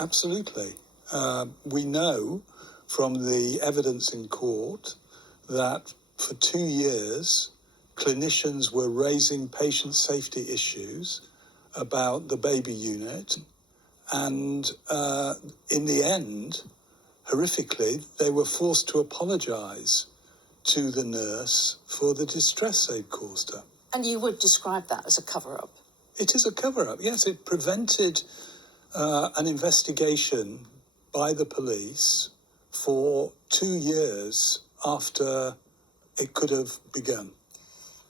Absolutely. We know from the evidence in court that for 2 years, clinicians were raising patient safety issues about the baby unit. And in the end, horrifically, they were forced to apologise to the nurse for the distress they'd caused her. And you would describe that as a cover-up? It is a cover-up, yes. It prevented an investigation by the police for 2 years after it could have begun.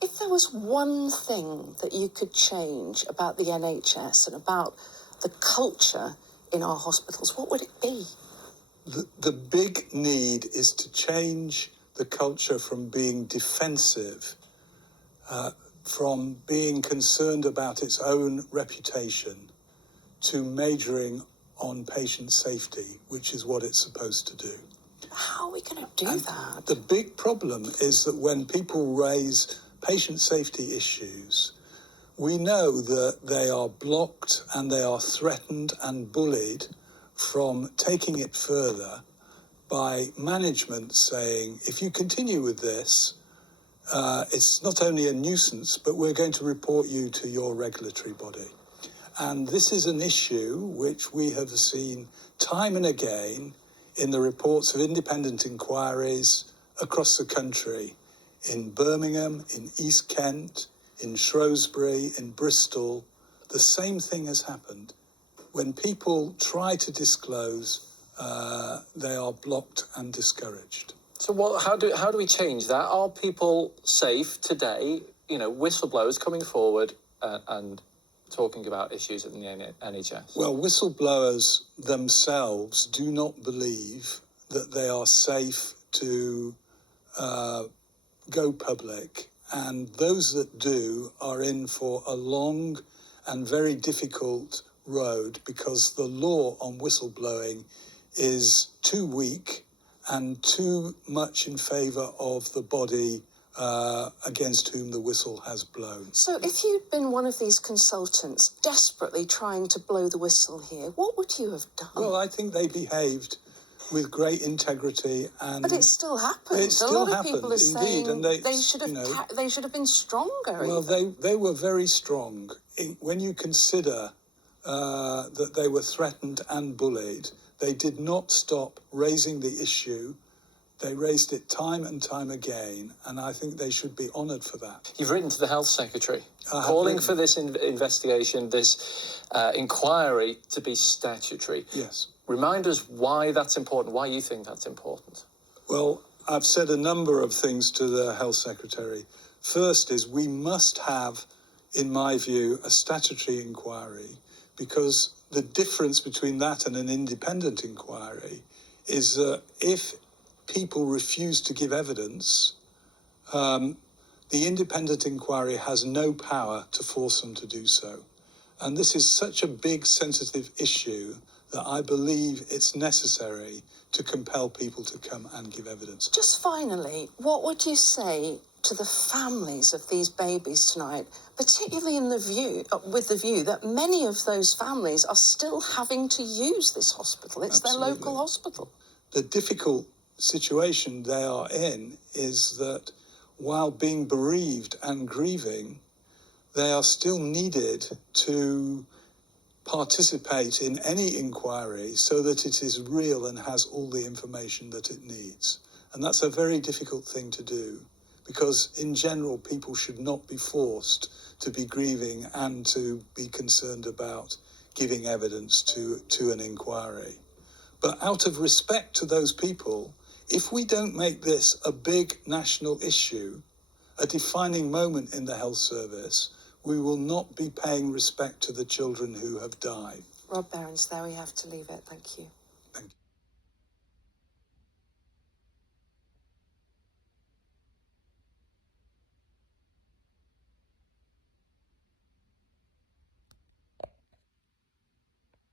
If there was one thing that you could change about the NHS and about the culture in our hospitals, what would it be? The big need is to change the culture from being defensive, from being concerned about its own reputation, to majoring on patient safety, which is what it's supposed to do. How are we going to do that? The big problem is that when people raise patient safety issues, we know that they are blocked and they are threatened and bullied from taking it further by management saying, if you continue with this, it's not only a nuisance, but we're going to report you to your regulatory body. And this is an issue which we have seen time and again in the reports of independent inquiries across the country, in Birmingham, in East Kent, in Shrewsbury, in Bristol. The same thing has happened. When people try to disclose, they are blocked and discouraged. So how do we change that? Are people safe today, whistleblowers coming forward and talking about issues in the NHS? Well, whistleblowers themselves do not believe that they are safe to go public, and those that do are in for a long and very difficult road, because the law on whistleblowing is too weak and too much in favour of the body against whom the whistle has blown. So if you'd been one of these consultants desperately trying to blow the whistle here, what would you have done? Well, I think they behaved with great integrity, and but it still happened. It still a lot happened, of people are saying and they should have been stronger. Well, they were very strong. When you consider that they were threatened and bullied, they did not stop raising the issue. They raised it time and time again, and I think they should be honoured for that. You've written to the Health Secretary, calling for this investigation, this inquiry to be statutory. Yes. Remind us why that's important, why you think that's important. Well, I've said a number of things to the Health Secretary. First is we must have, in my view, a statutory inquiry, because the difference between that and an independent inquiry is that if people refuse to give evidence, the independent inquiry has no power to force them to do so. And this is such a big, sensitive issue that I believe it's necessary to compel people to come and give evidence. Just finally, what would you say to the families of these babies tonight, particularly with the view that many of those families are still having to use this hospital? It's Absolutely. Their local hospital. The difficult situation they are in is that while being bereaved and grieving, they are still needed to participate in any inquiry so that it is real and has all the information that it needs. And that's a very difficult thing to do, because in general, people should not be forced to be grieving and to be concerned about giving evidence to an inquiry. But out of respect to those people, if we don't make this a big national issue, a defining moment in the health service, we will not be paying respect to the children who have died. Rob Behrens, there we have to leave it. Thank you.